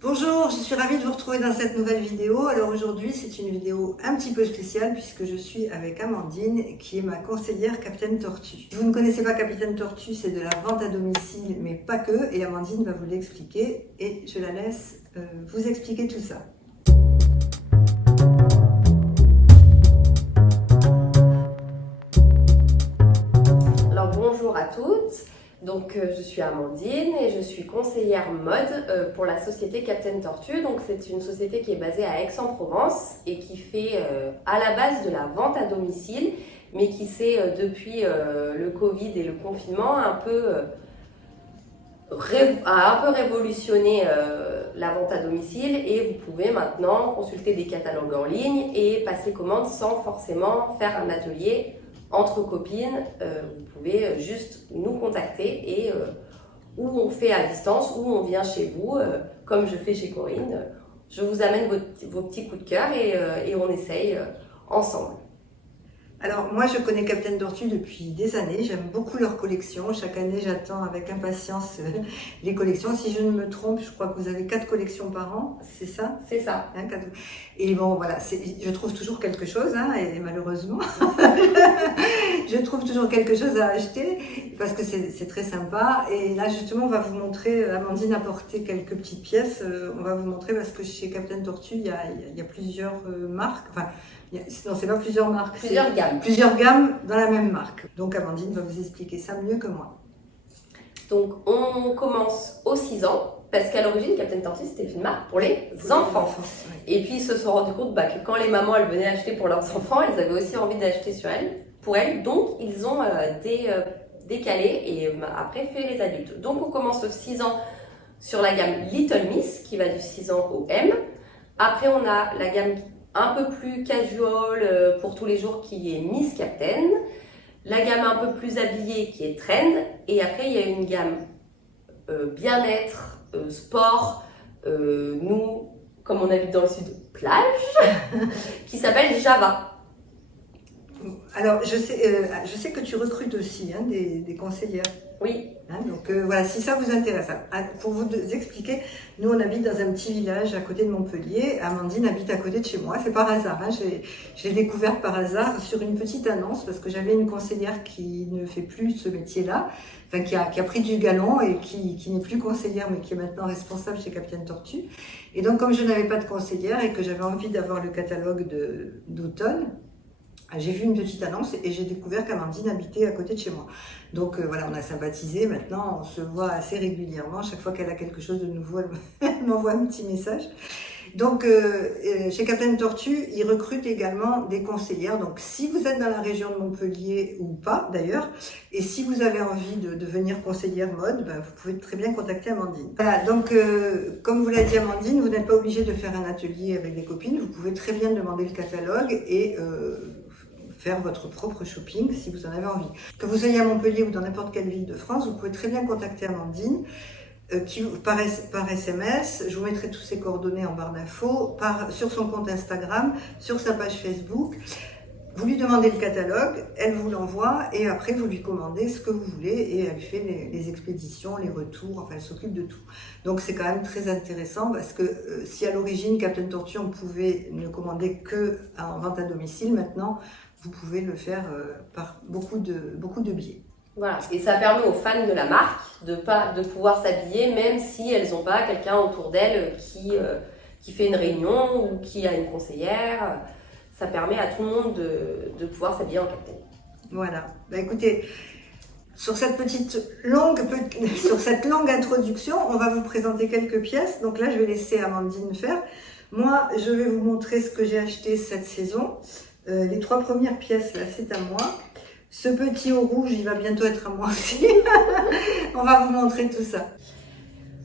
Bonjour, je suis ravie de vous retrouver dans cette nouvelle vidéo. Alors aujourd'hui, c'est une vidéo un petit peu spéciale puisque je suis avec Amandine qui est ma conseillère Capitaine Tortue. Si vous ne connaissez pas Capitaine Tortue, c'est de la vente à domicile, mais pas que. Et Amandine va vous l'expliquer et je la laisse vous expliquer tout ça. Alors bonjour à toutes, donc je suis Amandine et je suis conseillère mode pour la société Capitaine Tortue. Donc c'est une société qui est basée à Aix-en-Provence et qui fait à la base de la vente à domicile, mais qui s'est depuis le Covid et le confinement a un peu révolutionné la vente à domicile, et vous pouvez maintenant consulter des catalogues en ligne et passer commande sans forcément faire un atelier entre copines. Vous pouvez juste nous contacter et ou on fait à distance ou on vient chez vous, comme je fais chez Corinne. Je vous amène vos petits coups de cœur et on essaye ensemble. Alors moi je connais Capitaine Tortue depuis des années, j'aime beaucoup leurs collections. Chaque année j'attends avec impatience les collections. Si je ne me trompe, je crois que vous avez 4 collections par an, c'est ça? C'est ça. Hein, 4... Et bon voilà, je trouve toujours quelque chose, hein, et malheureusement, je trouve toujours quelque chose à acheter parce que c'est très sympa. Et là justement on va vous montrer, Amandine a porté quelques petites pièces, on va vous montrer parce que chez Capitaine Tortue il y a plusieurs marques, enfin non, c'est pas plusieurs marques. Plusieurs gammes. Plusieurs gammes dans la même marque. Donc Amandine va vous expliquer ça mieux que moi. Donc on commence aux 6 ans, parce qu'à l'origine, Capitaine Tortue, c'était une marque pour les enfants. Oui. Et puis ils se sont rendus compte que quand les mamans elles venaient acheter pour leurs enfants, ils avaient aussi envie d'acheter pour elles. Donc ils ont décalé et après fait les adultes. Donc on commence aux 6 ans sur la gamme Little Miss, qui va du 6 ans au M. Après on a la gamme un peu plus casual pour tous les jours qui est Miss Captain, la gamme un peu plus habillée qui est Trend, et après il y a une gamme bien-être, sport, nous comme on habite dans le sud, plage, qui s'appelle Java. Alors je sais que tu recrutes aussi hein, des conseillères. Oui. Hein, donc voilà, si ça vous intéresse, pour vous expliquer, nous on habite dans un petit village à côté de Montpellier. Amandine habite à côté de chez moi, c'est par hasard. Hein, je l'ai découverte par hasard sur une petite annonce parce que j'avais une conseillère qui ne fait plus ce métier-là, enfin qui a pris du galon et qui n'est plus conseillère mais qui est maintenant responsable chez Capitaine Tortue. Et donc comme je n'avais pas de conseillère et que j'avais envie d'avoir le catalogue d'automne, j'ai vu une petite annonce et j'ai découvert qu'Amandine habitait à côté de chez moi. Donc voilà, on a sympathisé. Maintenant, on se voit assez régulièrement. Chaque fois qu'elle a quelque chose de nouveau, elle m'envoie un petit message. Donc chez Capitaine Tortue, ils recrutent également des conseillères. Donc si vous êtes dans la région de Montpellier ou pas d'ailleurs, et si vous avez envie de devenir conseillère mode, ben, vous pouvez très bien contacter Amandine. Voilà, donc comme vous l'a dit Amandine, vous n'êtes pas obligé de faire un atelier avec des copines. Vous pouvez très bien demander le catalogue et faire votre propre shopping si vous en avez envie. Que vous soyez à Montpellier ou dans n'importe quelle ville de France, vous pouvez très bien contacter Amandine par SMS. Je vous mettrai tous ses coordonnées en barre d'infos, sur son compte Instagram, sur sa page Facebook. Vous lui demandez le catalogue, elle vous l'envoie et après vous lui commandez ce que vous voulez et elle fait les expéditions, les retours, enfin elle s'occupe de tout. Donc c'est quand même très intéressant parce que si à l'origine Capitaine Tortue on pouvait ne commander que en vente à domicile, maintenant vous pouvez le faire par beaucoup de biais. Voilà, et ça permet aux fans de la marque de pouvoir s'habiller même si elles n'ont pas quelqu'un autour d'elles qui fait une réunion ou qui a une conseillère. Ça permet à tout le monde de pouvoir s'habiller en capitaine. Voilà, bah écoutez, sur cette longue introduction, on va vous présenter quelques pièces. Donc là, je vais laisser Amandine faire. Moi, je vais vous montrer ce que j'ai acheté cette saison. Les 3 premières pièces, là, c'est à moi. Ce petit haut rouge, il va bientôt être à moi aussi. On va vous montrer tout ça.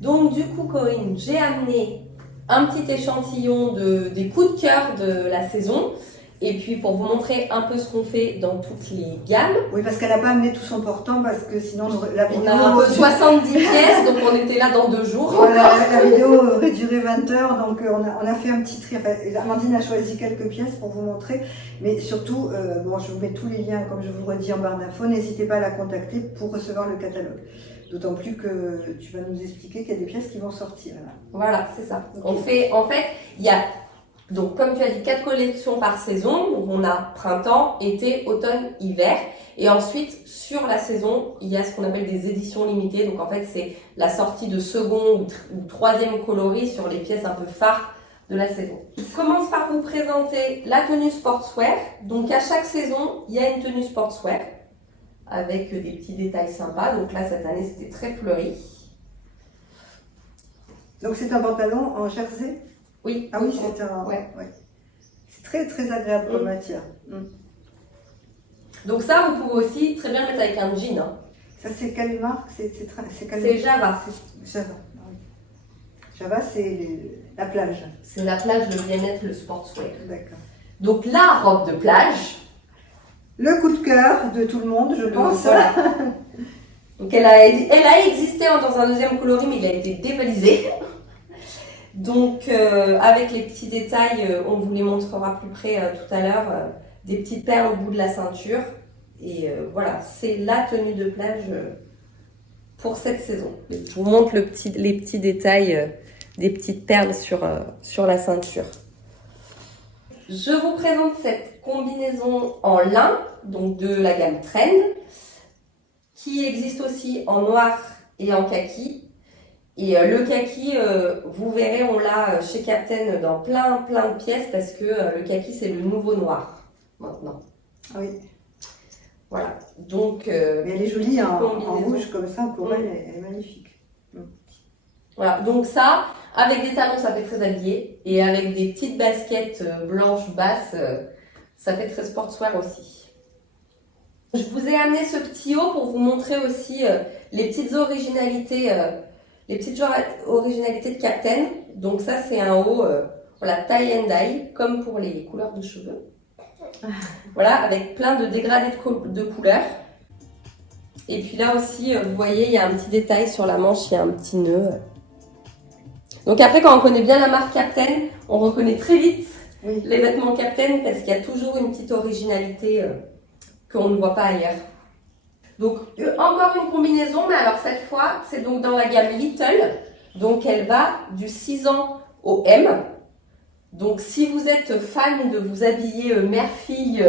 Donc du coup, Corinne, j'ai amené un petit échantillon des coups de cœur de la saison. Et puis pour vous montrer un peu ce qu'on fait dans toutes les gammes. Oui, parce qu'elle n'a pas amené tout son portant, parce que sinon la vidéo... On a un peu 70 pièces, donc on était là dans 2 jours. Voilà, la vidéo aurait duré 20 heures, donc on a fait un petit tri. Enfin, Amandine a choisi quelques pièces pour vous montrer, mais surtout, bon, je vous mets tous les liens, comme je vous le redis, en barre d'infos. N'hésitez pas à la contacter pour recevoir le catalogue. D'autant plus que tu vas nous expliquer qu'il y a des pièces qui vont sortir. Là. Voilà, c'est ça. Ok. On fait, en fait, il y a, donc comme tu as dit, 4 collections par saison. Donc on a printemps, été, automne, hiver. Et ensuite, sur la saison, il y a ce qu'on appelle des éditions limitées. Donc en fait, c'est la sortie de second ou troisième coloris sur les pièces un peu phares de la saison. Je commence par vous présenter la tenue sportswear. Donc à chaque saison, il y a une tenue sportswear avec des petits détails sympas. Donc là, cette année, c'était très fleuri. Donc c'est un pantalon en jersey? Oui. Ah oui, c'est un... Ouais. Ouais. C'est très très agréable comme matière. Donc ça, vous pouvez aussi très bien le mettre avec un jean. Hein. Ça c'est quelle marque? C'est Java. Java. Ah oui. Java, c'est la plage. C'est la plage, le bien-être, le sportswear. D'accord. Donc la robe de plage. Le coup de cœur de tout le monde, je pense. Voilà. Donc elle a existé dans un deuxième coloris, mais il a été dévalisé. Donc avec les petits détails, on vous les montrera plus près tout à l'heure, des petites perles au bout de la ceinture. Et voilà, c'est la tenue de plage pour cette saison. Je vous montre les petits détails, des petites perles sur la ceinture. Je vous présente cette combinaison en lin, donc de la gamme Trend, qui existe aussi en noir et en kaki. Et le kaki, vous verrez, on l'a chez Captain dans plein de pièces parce que le kaki, c'est le nouveau noir maintenant. Oui. Voilà. Donc, mais elle est jolie en rouge comme ça, pour elle est magnifique. Voilà. Donc ça, avec des talons, ça fait très habillé. Et avec des petites baskets blanches basses, ça fait très sportswear aussi. Je vous ai amené ce petit haut pour vous montrer aussi les petites originalités. Les petites originalités de Captain. Donc ça, c'est un haut voilà, tie and dye, comme pour les couleurs de cheveux. Voilà, avec plein de dégradés de couleurs. Et puis là aussi, vous voyez, il y a un petit détail sur la manche, il y a un petit nœud. Donc après, quand on connaît bien la marque Captain, on reconnaît très vite les vêtements Captain parce qu'il y a toujours une petite originalité qu'on ne voit pas ailleurs. Donc encore une combinaison, mais alors cette fois c'est donc dans la gamme Little, donc elle va du 6 ans au M. Donc si vous êtes fan de vous habiller mère-fille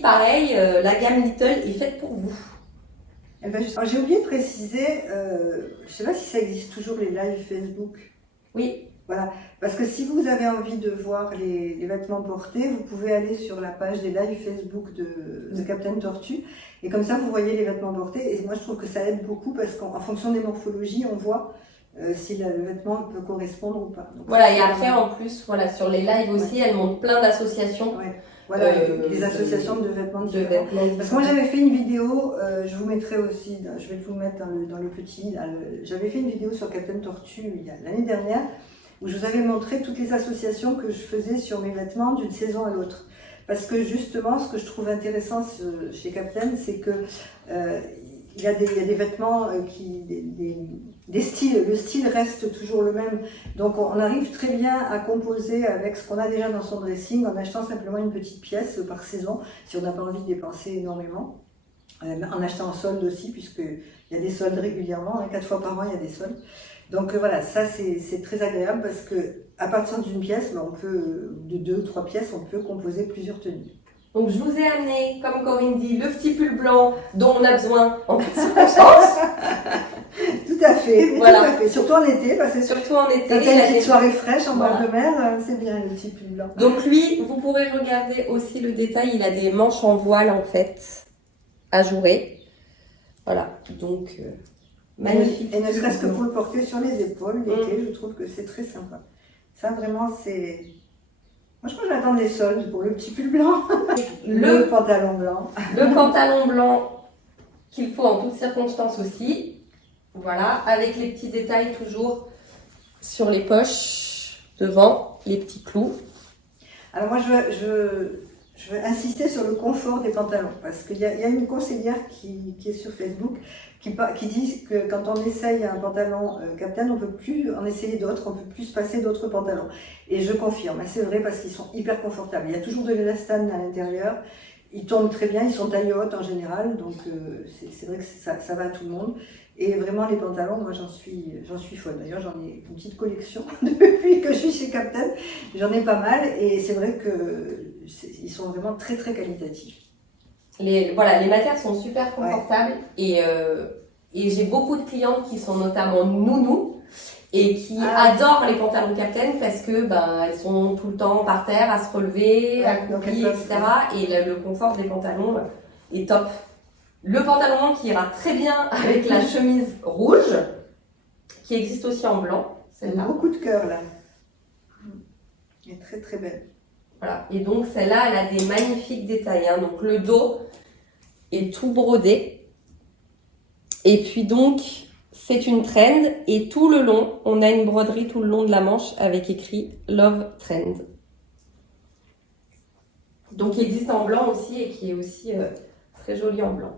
pareil, la gamme Little est faite pour vous. Eh ben, j'ai oublié de préciser, je ne sais pas si ça existe toujours les lives Facebook. Oui. Voilà, parce que si vous avez envie de voir les vêtements portés, vous pouvez aller sur la page des lives Facebook de Captain Tortue et comme ça vous voyez les vêtements portés et moi je trouve que ça aide beaucoup parce qu'en fonction des morphologies on voit si le vêtement peut correspondre ou pas. Donc, voilà, et après en plus, voilà, sur les lives aussi, elles montrent plein d'associations. Ouais. Voilà, les associations de vêtements différents. Parce que moi j'avais fait une vidéo, je vous mettrai aussi, je vais vous le mettre dans le petit, j'avais fait une vidéo sur Captain Tortue l'année dernière où je vous avais montré toutes les associations que je faisais sur mes vêtements d'une saison à l'autre. Parce que justement, ce que je trouve intéressant chez Captain, c'est que il y a des vêtements des styles, le style reste toujours le même. Donc on arrive très bien à composer avec ce qu'on a déjà dans son dressing en achetant simplement une petite pièce par saison, si on n'a pas envie de dépenser énormément. En achetant en solde aussi, puisqu'il y a des soldes régulièrement, 4 fois par an il y a des soldes. Donc voilà, ça c'est très agréable parce que à partir d'une pièce, on peut, de 2 ou 3 pièces, on peut composer plusieurs tenues. Donc je vous ai amené, comme Corinne dit, le petit pull blanc dont on a besoin en toutes circonstances. Tout à fait, voilà. Tout à fait. Surtout en été, parce que surtout en été. Quand il y a une petite soirée fraîche en bord de mer, c'est bien le petit pull blanc. Donc lui, vous pourrez regarder aussi le détail, il a des manches en voile en fait, ajourées. Voilà, donc magnifique. Et ne serait-ce que pour le porter sur les épaules l'été, je trouve que c'est très sympa. Ça vraiment c'est... Moi je crois que j'attends des soldes pour le petit pull blanc, le pantalon blanc. Le pantalon blanc qu'il faut en toutes circonstances aussi. Voilà, avec les petits détails toujours sur les poches, devant, les petits clous. Alors moi je veux insister sur le confort des pantalons, parce qu'il y a une conseillère qui est sur Facebook qui dit que quand on essaye un pantalon Captain, on ne peut plus en essayer d'autres, on ne peut plus se passer d'autres pantalons. Et je confirme, c'est vrai parce qu'ils sont hyper confortables. Il y a toujours de l'élastane à l'intérieur Ils tombent très bien, ils sont taille haute en général, donc c'est vrai que ça va à tout le monde. Et vraiment les pantalons, moi j'en suis folle. D'ailleurs j'en ai une petite collection depuis que je suis chez Captain. J'en ai pas mal et c'est vrai que ils sont vraiment très très qualitatifs. Les matières sont super confortables et j'ai beaucoup de clientes qui sont notamment nounous et qui adorent les pantalons Captain parce que elles sont tout le temps par terre à se relever, accroupies, etc. Et le confort des pantalons est top. Le pantalon qui ira très bien avec la chemise rouge, qui existe aussi en blanc. Celle-là. Beaucoup de cœur là. Elle est très très belle. Voilà. Et donc celle-là, elle a des magnifiques détails. Hein. Donc le dos est tout brodé. Et puis donc, c'est une trend. Et tout le long, on a une broderie tout le long de la manche avec écrit Love Trend. Donc qui existe en blanc aussi et qui est aussi très joli en blanc.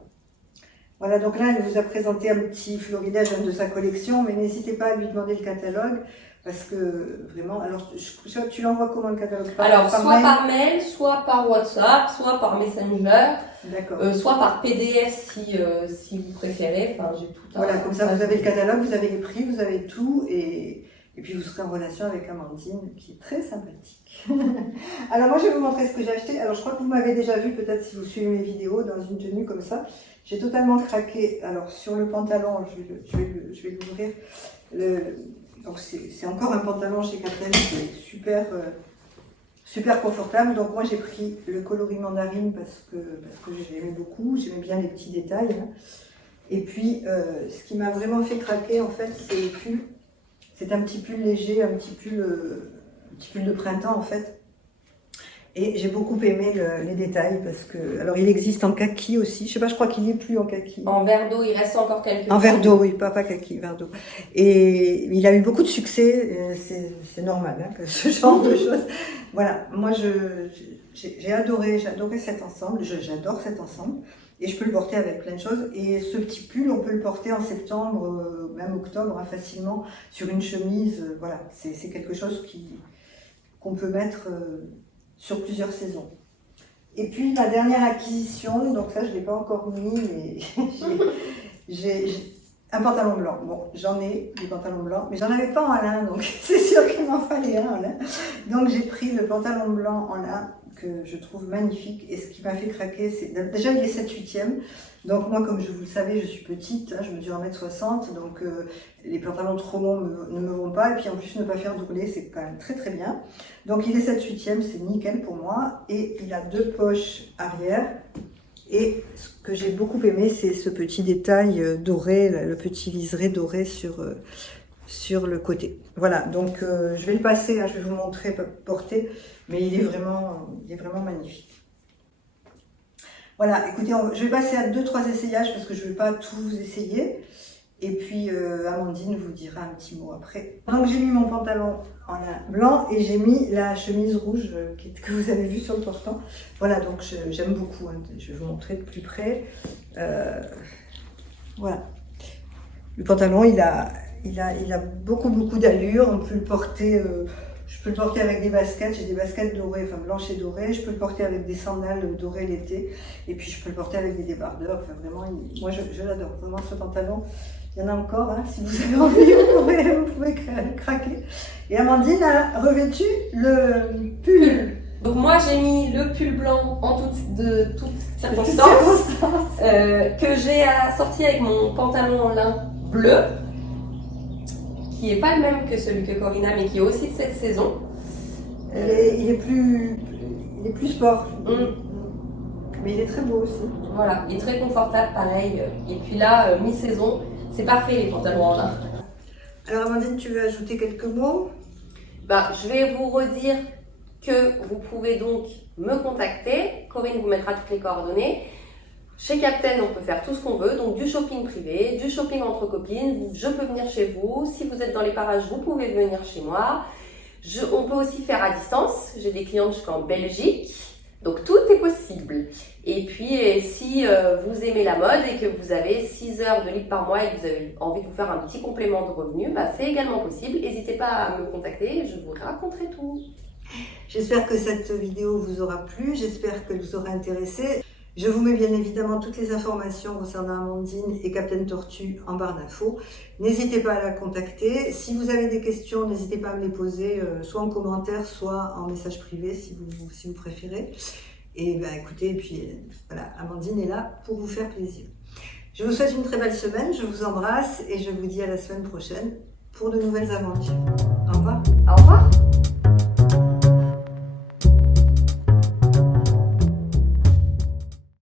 Voilà, donc là, elle vous a présenté un petit florilège de sa collection, mais n'hésitez pas à lui demander le catalogue, parce que vraiment, alors, tu l'envoies comment le catalogue? Alors, soit par mail, soit par WhatsApp, soit par Messenger, soit par PDF si vous préférez. Enfin, j'ai tout. Voilà, comme ça, vous avez le catalogue, vous avez les prix, vous avez tout, et puis vous serez en relation avec Amandine, qui est très sympathique. Alors moi, je vais vous montrer ce que j'ai acheté. Alors, je crois que vous m'avez déjà vu, peut-être si vous suivez mes vidéos, dans une tenue comme ça. J'ai totalement craqué. Alors, sur le pantalon, je vais l'ouvrir. Donc, c'est encore un pantalon chez Captain qui est super confortable. Donc, moi, j'ai pris le coloris mandarine parce que j'aimais beaucoup. J'aimais bien les petits détails. Hein. Et puis, ce qui m'a vraiment fait craquer, en fait, c'est le pull. C'est un petit pull léger, un petit pull de printemps, en fait. Et j'ai beaucoup aimé les détails parce que... Alors, il existe en kaki aussi. Je sais pas, je crois qu'il n'est plus en kaki. En verre d'eau, il reste encore quelques... En verre d'eau, oui, pas kaki, verre d'eau. Et il a eu beaucoup de succès. C'est normal, hein, que ce genre de choses. Voilà, moi, j'ai adoré cet ensemble. J'adore cet ensemble. Et je peux le porter avec plein de choses. Et ce petit pull, on peut le porter en septembre, même octobre, hein, facilement, sur une chemise. Voilà, c'est quelque chose qu'on peut mettre... sur plusieurs saisons. Et puis la dernière acquisition, donc ça je ne l'ai pas encore mis, mais j'ai un pantalon blanc. Bon, j'en ai des pantalons blancs, mais j'en avais pas en lin, donc c'est sûr qu'il m'en fallait un en lin. Donc j'ai pris le pantalon blanc en lin que je trouve magnifique, et ce qui m'a fait craquer, c'est déjà il est 7/8e. Donc moi, comme vous le savez, je suis petite, hein, je mesure 1m60, donc les pantalons trop longs ne me vont pas, et puis en plus ne pas faire doubler, c'est quand même très très bien. Donc il est 7/8e, c'est nickel pour moi, et il a 2 poches arrière, et ce que j'ai beaucoup aimé, c'est ce petit détail doré, le petit liseré doré sur le côté. Voilà, donc je vais le passer, hein, je vais vous montrer porter, mais il est vraiment magnifique. Voilà, écoutez, je vais passer à 2-3 essayages parce que je ne vais pas tout vous essayer. Et puis Amandine vous dira un petit mot après. Donc j'ai mis mon pantalon en lin blanc et j'ai mis la chemise rouge que vous avez vue sur le portant. Voilà, donc j'aime beaucoup. Hein, je vais vous montrer de plus près. Voilà. Le pantalon, il a beaucoup d'allure. On peut le porter... je peux le porter avec des baskets, j'ai des baskets dorées, enfin blanches et dorées. Je peux le porter avec des sandales dorées l'été. Et puis je peux le porter avec des débardeurs. Enfin vraiment, moi je l'adore. Vraiment ce pantalon, il y en a encore. Hein, si vous avez envie, vous pouvez craquer. Et Amandine a revêtu le pull. Donc moi j'ai mis le pull blanc en toutes circonstances que j'ai assorti avec mon pantalon en lin bleu, qui n'est pas le même que celui que Corinne, mais qui est aussi de cette saison. Il est plus sport. Mais il est très beau aussi. Voilà, il est très confortable, pareil. Et puis là, mi-saison, c'est parfait les pantalons en lin. Alors Amandine, tu veux ajouter quelques mots? Je vais vous redire que vous pouvez donc me contacter. Corinne vous mettra toutes les coordonnées. Chez Captain, on peut faire tout ce qu'on veut, donc du shopping privé, du shopping entre copines. Je peux venir chez vous. Si vous êtes dans les parages, vous pouvez venir chez moi. On peut aussi faire à distance. J'ai des clientes jusqu'en Belgique. Donc tout est possible. Et puis si vous aimez la mode et que vous avez 6 heures de libre par mois et que vous avez envie de vous faire un petit complément de revenu, c'est également possible. N'hésitez pas à me contacter, je vous raconterai tout. J'espère que cette vidéo vous aura plu, j'espère qu'elle vous aura intéressé. Je vous mets bien évidemment toutes les informations concernant Amandine et Captain Tortue en barre d'infos. N'hésitez pas à la contacter. Si vous avez des questions, n'hésitez pas à me les poser, soit en commentaire, soit en message privé si vous préférez. Et ben, écoutez, et puis voilà, Amandine est là pour vous faire plaisir. Je vous souhaite une très belle semaine, je vous embrasse et je vous dis à la semaine prochaine pour de nouvelles aventures. Au revoir. Au revoir.